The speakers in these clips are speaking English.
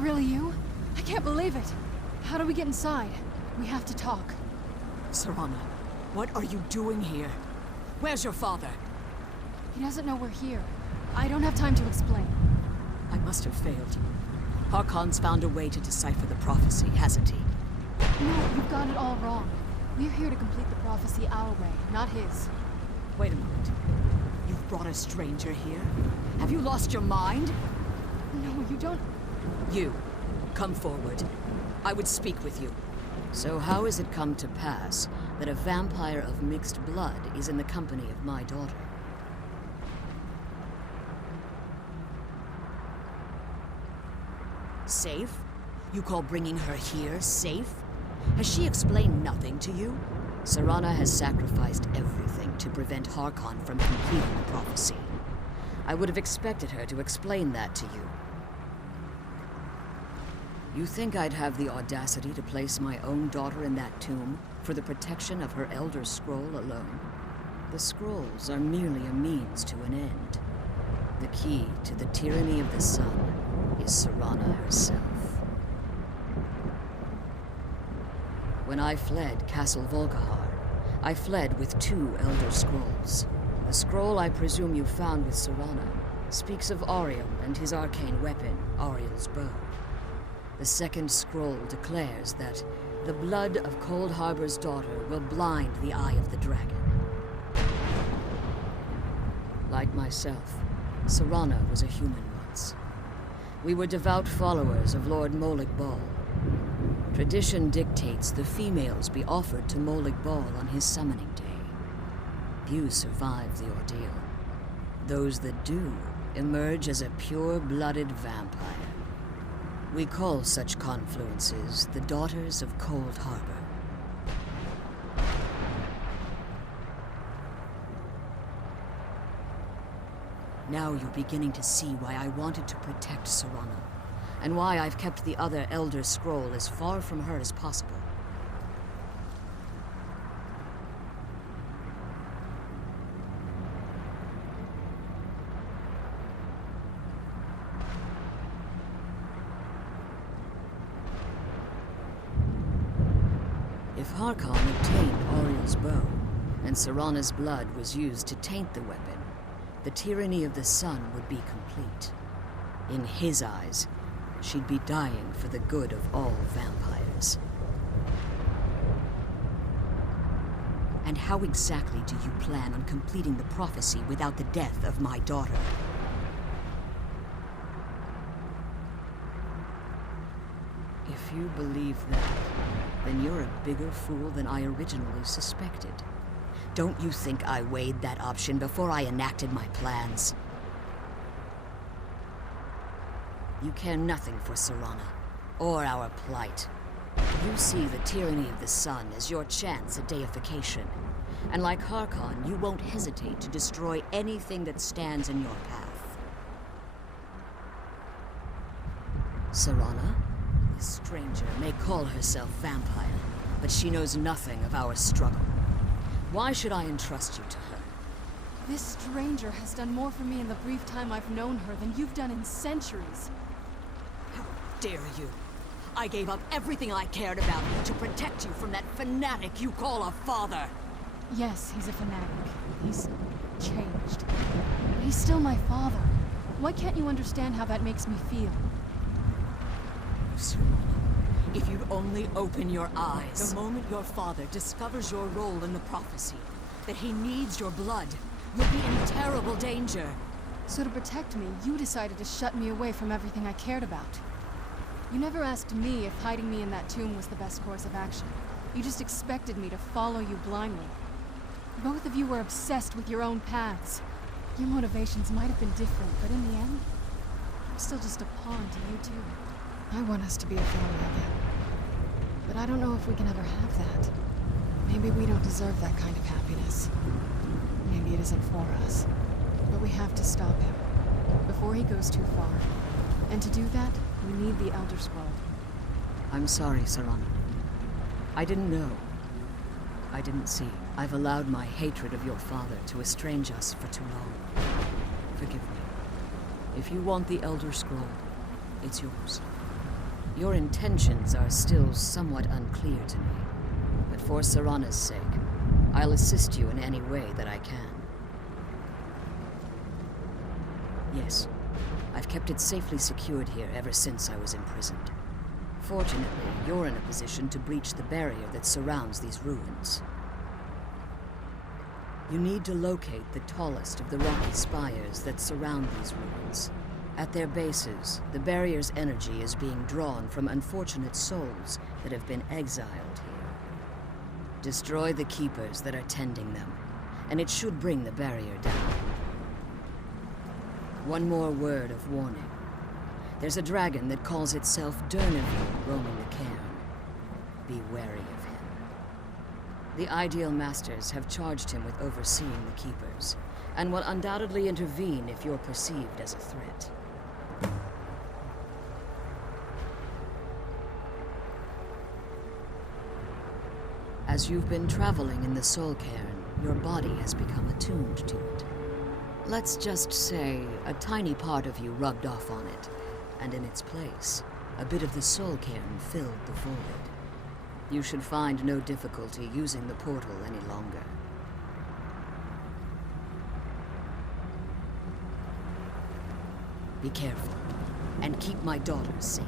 it really you? I can't believe it. How do we get inside? We have to talk. Serana, what are you doing here? Where's your father? He doesn't know we're here. I don't have time to explain. I must have failed. Harkon's found a way to decipher the prophecy, hasn't he? No, you've got it all wrong. We're here to complete the prophecy our way, not his. Wait a moment. You've brought a stranger here? Have you lost your mind? No, you don't... You, come forward. I would speak with you. So how has it come to pass that a vampire of mixed blood is in the company of my daughter? Safe? You call bringing her here safe? Has she explained nothing to you? Serana has sacrificed everything to prevent Harkon from completing the prophecy. I would have expected her to explain that to you. You think I'd have the audacity to place my own daughter in that tomb for the protection of her Elder Scroll alone? The scrolls are merely a means to an end. The key to the tyranny of the sun is Serana herself. When I fled Castle Volkihar, I fled with 2 Elder Scrolls. The scroll I presume you found with Serana speaks of Ariel and his arcane weapon, Ariel's bow. The second scroll declares that the blood of Cold Harbor's daughter will blind the eye of the dragon. Like myself, Serana was a human once. We were devout followers of Lord Molig Bal. Tradition dictates the females be offered to Molig Bal on his summoning day. Few survive the ordeal. Those that do emerge as a pure-blooded vampire. We call such confluences the Daughters of Cold Harbor. Now you're beginning to see why I wanted to protect Serana, and why I've kept the other Elder Scroll as far from her as possible. If Harkon obtained Ariel's bow, and Serana's blood was used to taint the weapon, the tyranny of the sun would be complete. In his eyes, she'd be dying for the good of all vampires. And how exactly do you plan on completing the prophecy without the death of my daughter? If you believe that, then you're a bigger fool than I originally suspected. Don't you think I weighed that option before I enacted my plans? You care nothing for Serana, or our plight. You see the tyranny of the sun as your chance at deification. And like Harkon, you won't hesitate to destroy anything that stands in your path. Serana? This stranger may call herself vampire, but she knows nothing of our struggle. Why should I entrust you to her? This stranger has done more for me in the brief time I've known her than you've done in centuries. How dare you? I gave up everything I cared about to protect you from that fanatic you call a father. Yes, he's a fanatic. He's changed. But he's still my father. Why can't you understand how that makes me feel? Serana, if you'd only open your eyes. The moment your father discovers your role in the prophecy, that he needs your blood, you'll be in terrible danger. So to protect me, you decided to shut me away from everything I cared about. You never asked me if hiding me in that tomb was the best course of action. You just expected me to follow you blindly. Both of you were obsessed with your own paths. Your motivations might have been different, but in the end, I'm still just a pawn to you two. I want us to be a family again. But I don't know if we can ever have that. Maybe we don't deserve that kind of happiness. Maybe it isn't for us. But we have to stop him, before he goes too far. And to do that, we need the Elder Scroll. I'm sorry, Serana. I didn't know. I didn't see. I've allowed my hatred of your father to estrange us for too long. Forgive me. If you want the Elder Scroll, it's yours. Your intentions are still somewhat unclear to me, but for Serana's sake, I'll assist you in any way that I can. Yes, I've kept it safely secured here ever since I was imprisoned. Fortunately, you're in a position to breach the barrier that surrounds these ruins. You need to locate the tallest of the rocky spires that surround these ruins. At their bases, the barrier's energy is being drawn from unfortunate souls that have been exiled here. Destroy the keepers that are tending them, and it should bring the barrier down. One more word of warning. There's a dragon that calls itself Durneville roaming the cairn. Be wary of him. The Ideal Masters have charged him with overseeing the keepers, and will undoubtedly intervene if you're perceived as a threat. As you've been traveling in the Soul Cairn, your body has become attuned to it. Let's just say a tiny part of you rubbed off on it, and in its place, a bit of the Soul Cairn filled the void. You should find no difficulty using the portal any longer. Be careful, and keep my daughter safe.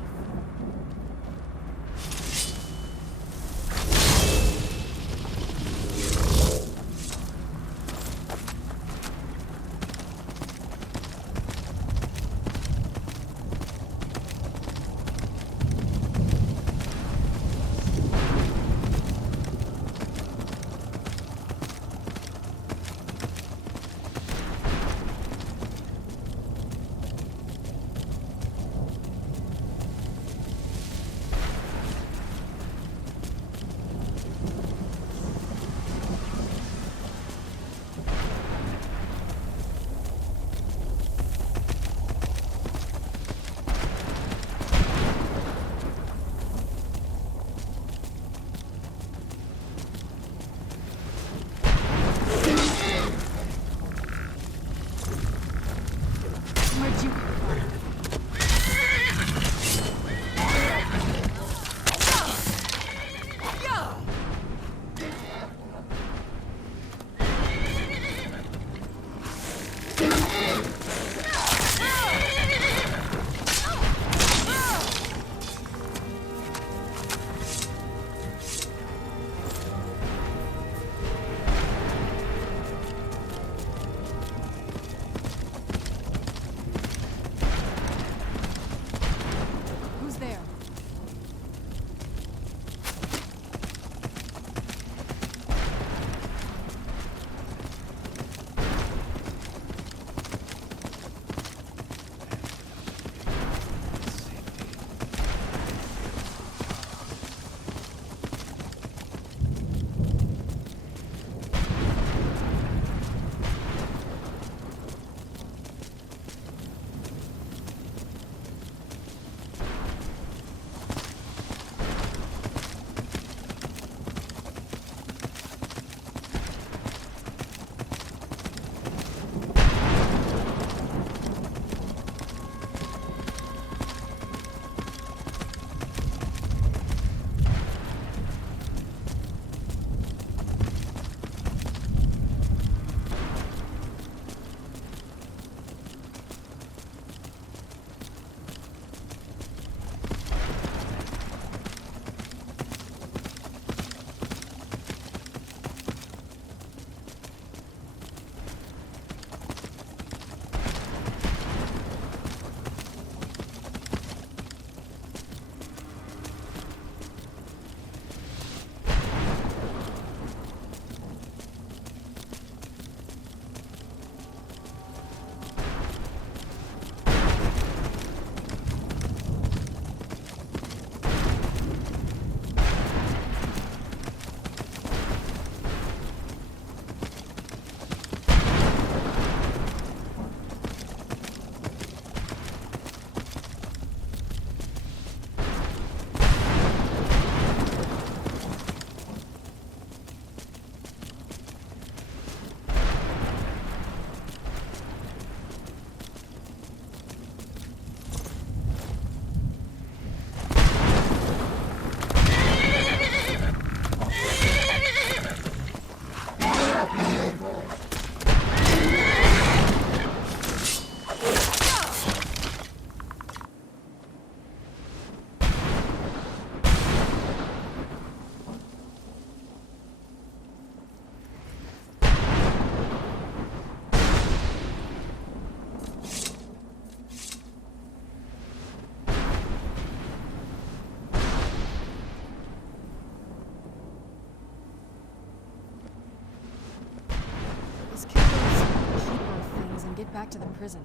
back to the prison.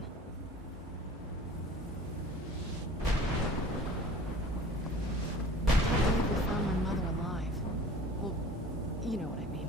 I can't believe we found my mother alive. Well, you know what I mean.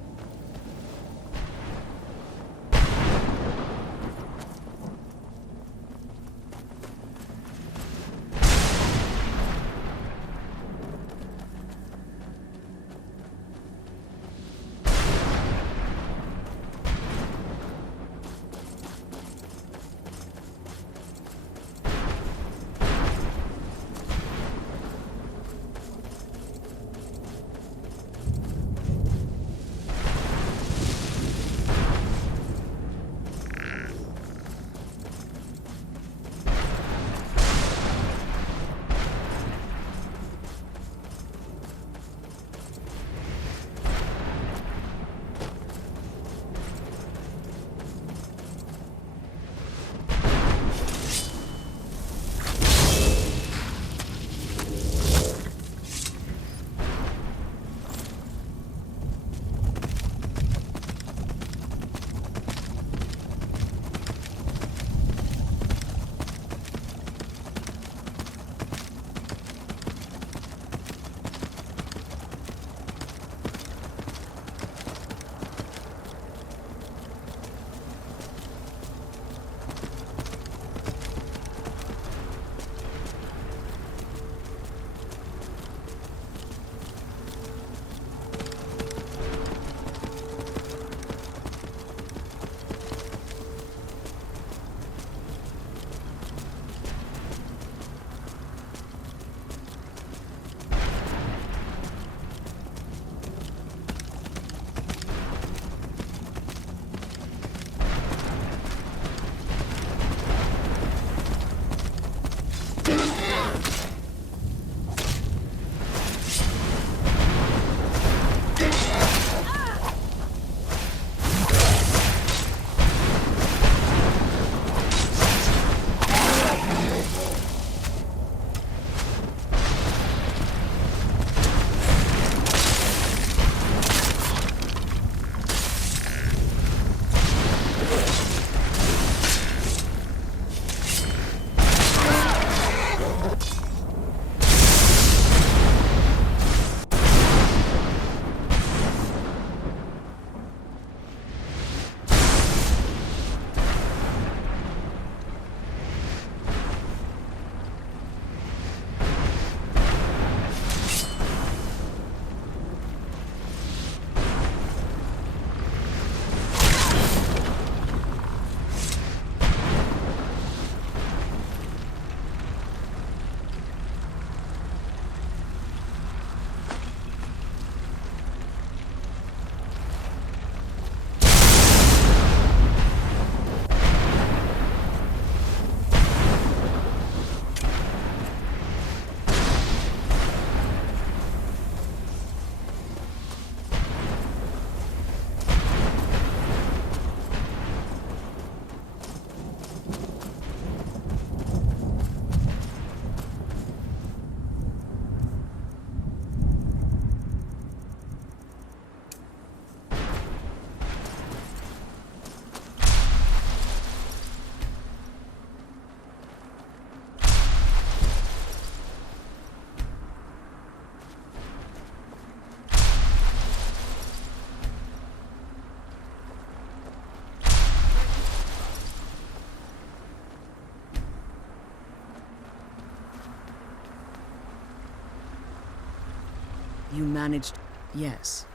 You managed... Yes.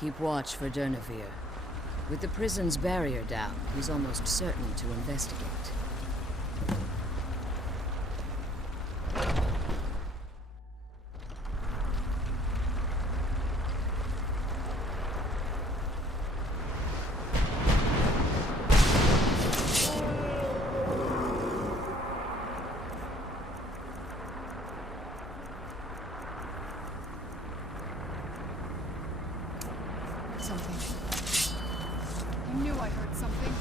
Keep watch for Durnevere. With the prison's barrier down, he's almost certain to investigate. Something. I knew I heard something.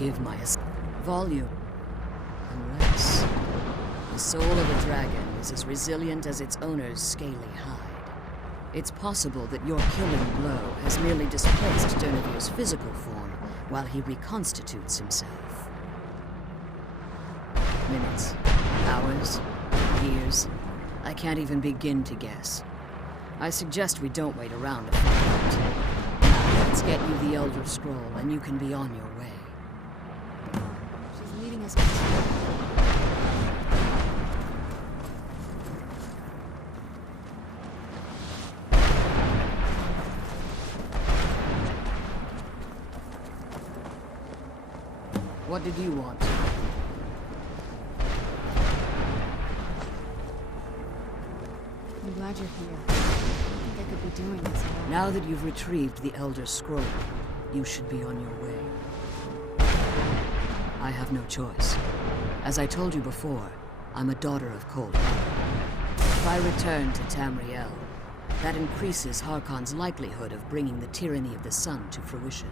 forgive my volume. Unless the soul of a dragon is as resilient as its owner's scaly hide. It's possible that your killing blow has merely displaced Dernevir's physical form while he reconstitutes himself. Minutes, hours, years. I can't even begin to guess. I suggest we don't wait around to find out. Now, let's get you the Elder Scroll and you can be on your way. She's leading us. What did you want? I'm glad you're here. I don't think I could be doing this alone. Now that you've retrieved the Elder Scroll, you should be on your way. I have no choice. As I told you before, I'm a daughter of Cold Harbor. If I return to Tamriel, that increases Harkon's likelihood of bringing the tyranny of the sun to fruition.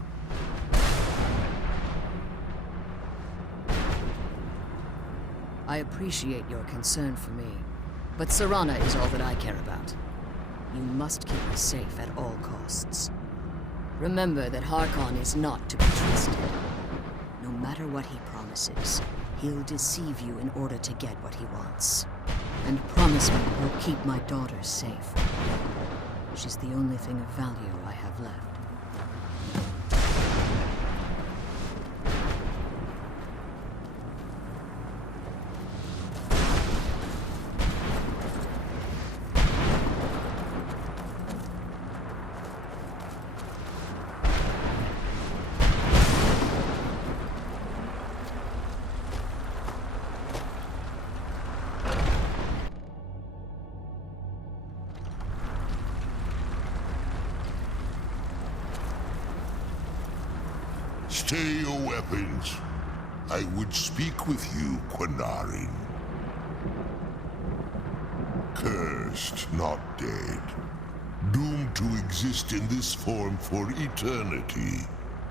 I appreciate your concern for me, but Serana is all that I care about. You must keep her safe at all costs. Remember that Harkon is not to be trusted. No matter what he promises, he'll deceive you in order to get what he wants. And promise me you'll keep my daughter safe. She's the only thing of value I have left. Stay your weapons. I would speak with you, Quinarin. Cursed, not dead. Doomed to exist in this form for eternity.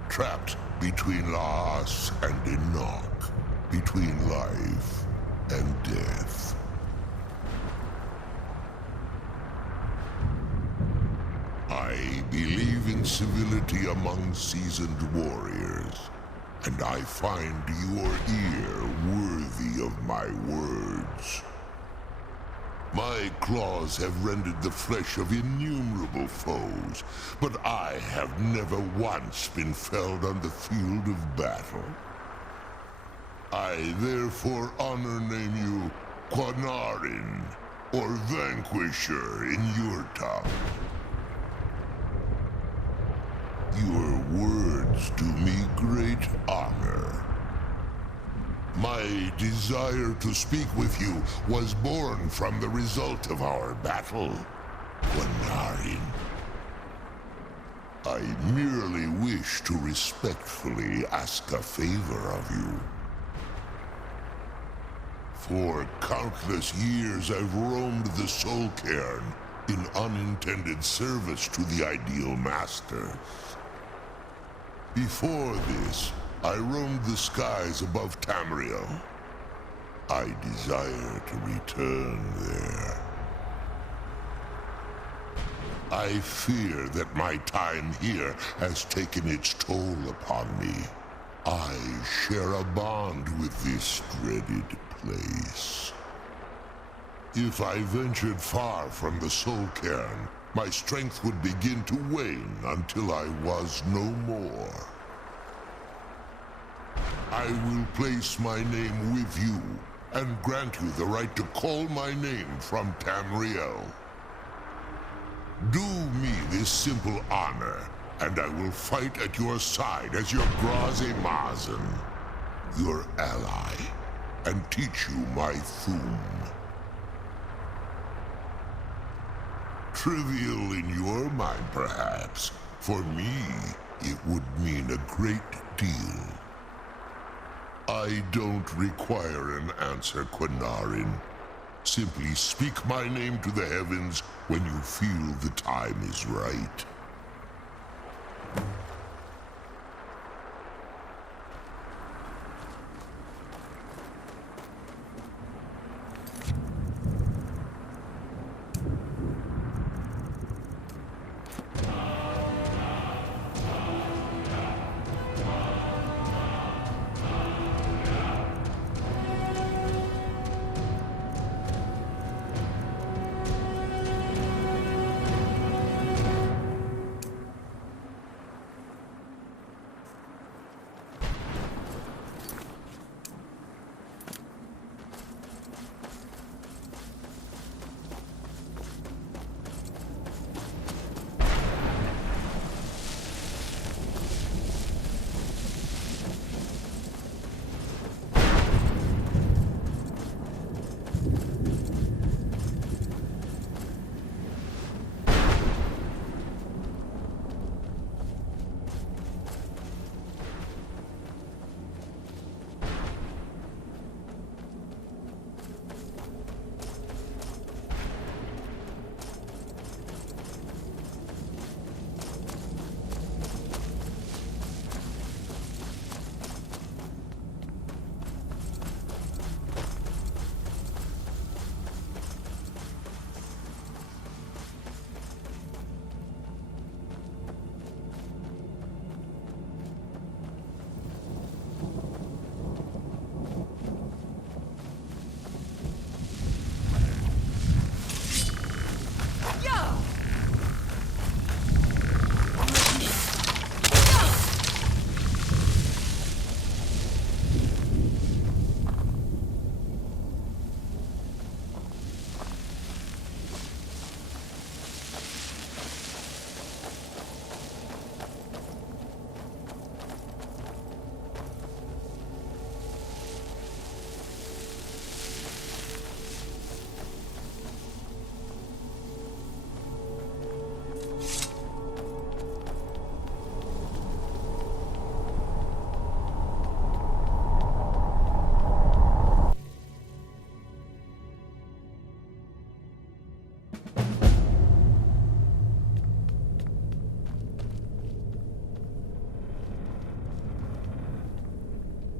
Trapped between Laas and Enoch. Between life and death. I believe in civility among seasoned warriors, and I find your ear worthy of my words. My claws have rended the flesh of innumerable foes, but I have never once been felled on the field of battle. I therefore name you Quinarin, or Vanquisher in your tongue. Your words do me great honor. My desire to speak with you was born from the result of our battle, Quinarin. I merely wish to respectfully ask a favor of you. For countless years I've roamed the Soul Cairn in unintended service to the Ideal Masters. Before this, I roamed the skies above Tamriel. I desire to return there. I fear that my time here has taken its toll upon me. I share a bond with this dreaded place. If I ventured far from the Soul Cairn, my strength would begin to wane until I was no more. I will place my name with you and grant you the right to call my name from Tamriel. Do me this simple honor, and I will fight at your side as your Graze Mazen, your ally, and teach you my Thum. Trivial in your mind, perhaps. For me, it would mean a great deal. I don't require an answer, Quinarin. Simply speak my name to the heavens when you feel the time is right.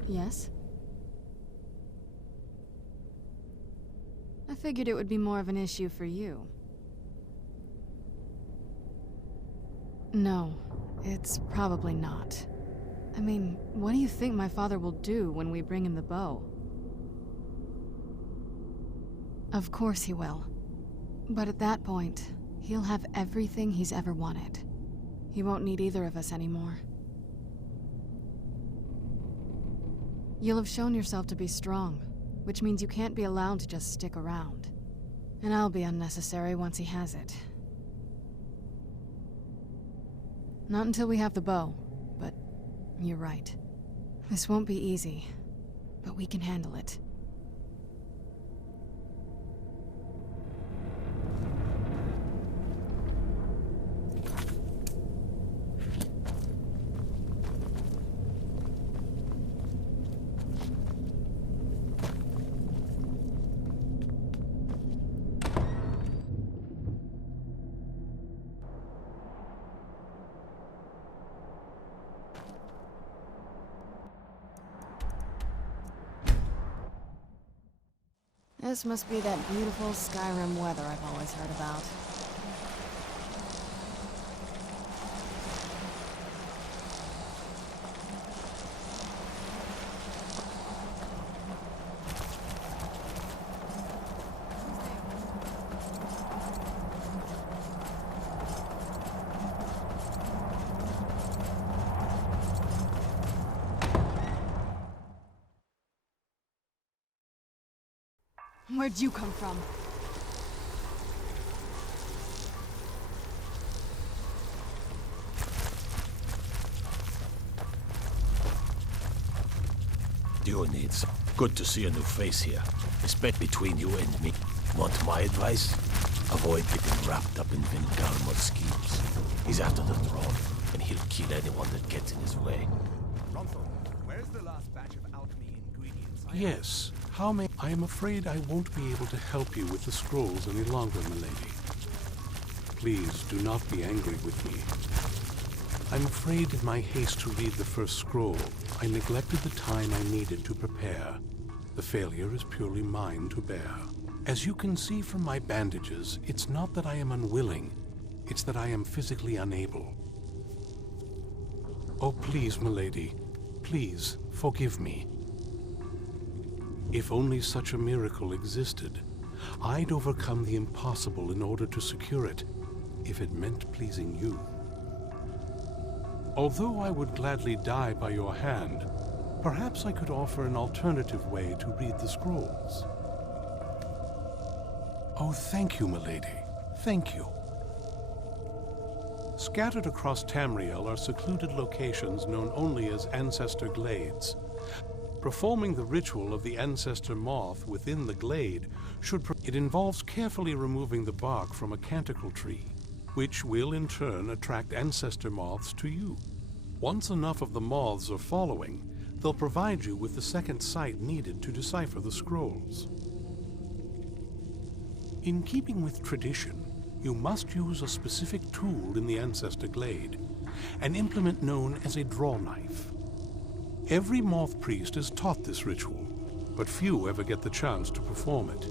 Yes? I figured it would be more of an issue for you. No, it's probably not. I mean, what do you think my father will do when we bring him the bow? Of course he will. But at that point, he'll have everything he's ever wanted. He won't need either of us anymore. You'll have shown yourself to be strong, which means you can't be allowed to just stick around. And I'll be unnecessary once he has it. Not until we have the bow, but you're right. This won't be easy, but we can handle it. This must be that beautiful Skyrim weather I've always heard about. Where'd you come from? Needs. Good to see a new face here. Respect between you and me. Want my advice? Avoid getting wrapped up in Vin Galmor's schemes. He's after the throne, and he'll kill anyone that gets in his way. Where's the last batch of alchemy ingredients? Yes. How may... I am afraid I won't be able to help you with the scrolls any longer, milady. Please, do not be angry with me. I'm afraid in my haste to read the first scroll, I neglected the time I needed to prepare. The failure is purely mine to bear. As you can see from my bandages, it's not that I am unwilling, it's that I am physically unable. Oh, please, milady, please, forgive me. If only such a miracle existed, I'd overcome the impossible in order to secure it, if it meant pleasing you. Although I would gladly die by your hand, perhaps I could offer an alternative way to read the scrolls. Oh, thank you, milady. Thank you. Scattered across Tamriel are secluded locations known only as Ancestor Glades. Performing the ritual of the Ancestor Moth within the glade it involves carefully removing the bark from a canticle tree, which will in turn attract ancestor moths to you. Once enough of the moths are following, they'll provide you with the second sight needed to decipher the scrolls. In keeping with tradition, you must use a specific tool in the Ancestor Glade, an implement known as a draw knife. Every moth priest is taught this ritual, but few ever get the chance to perform it.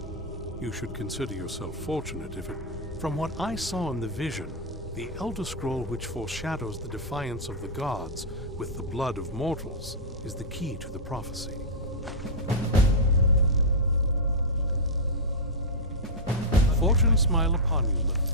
You should consider yourself fortunate if it... From what I saw in the vision, the Elder Scroll which foreshadows the defiance of the gods with the blood of mortals is the key to the prophecy. Fortune smile upon you, love.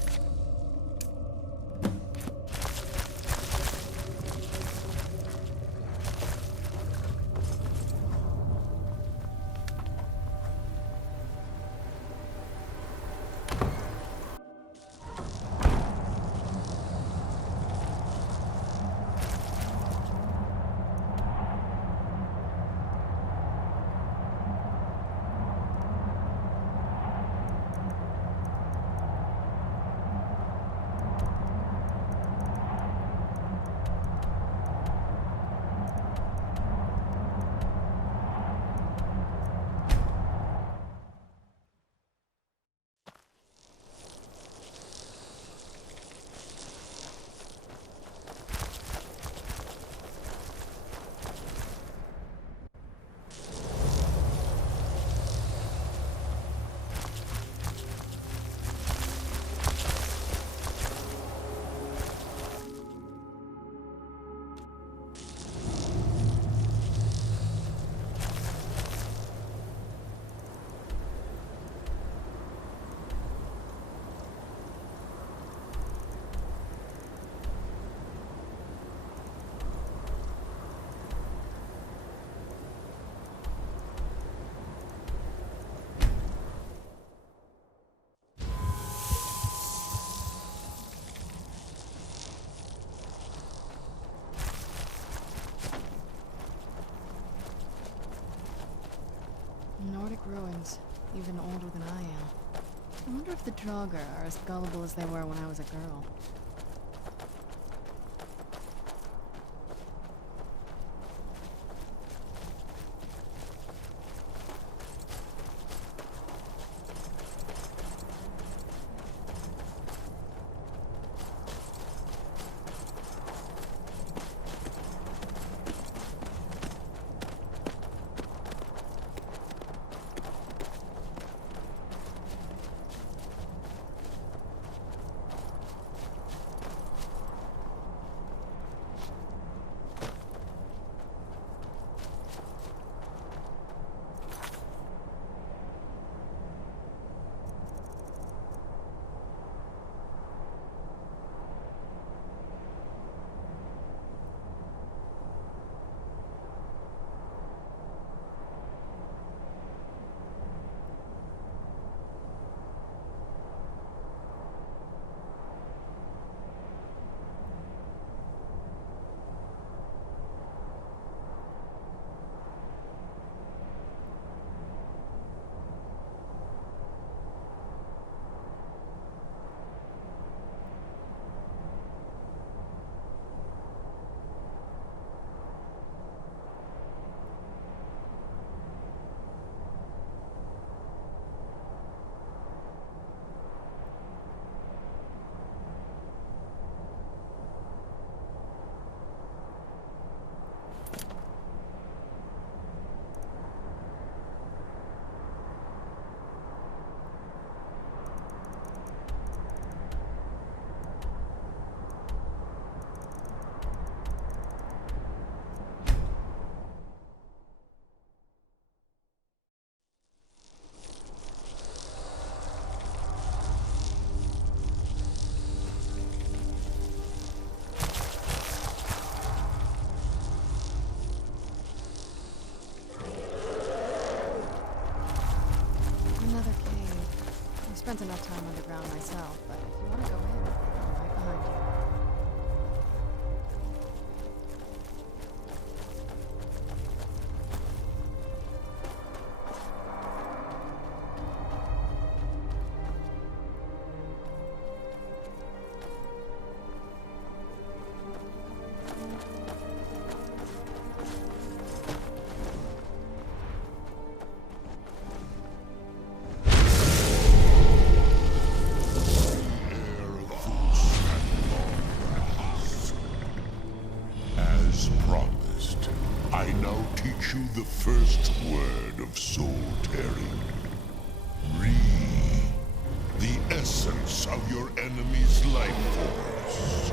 if the Draugr are as gullible as they were when I was a girl. Spent enough time underground myself, but if you want to go in, I'm right behind you. I now teach you the first word of soul tearing. Re, the essence of your enemy's life force.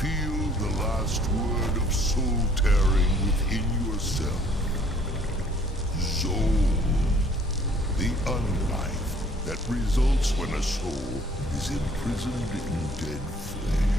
Feel the last word of soul tearing within yourself. Zone. The unlife that results when a soul is imprisoned in dead flame.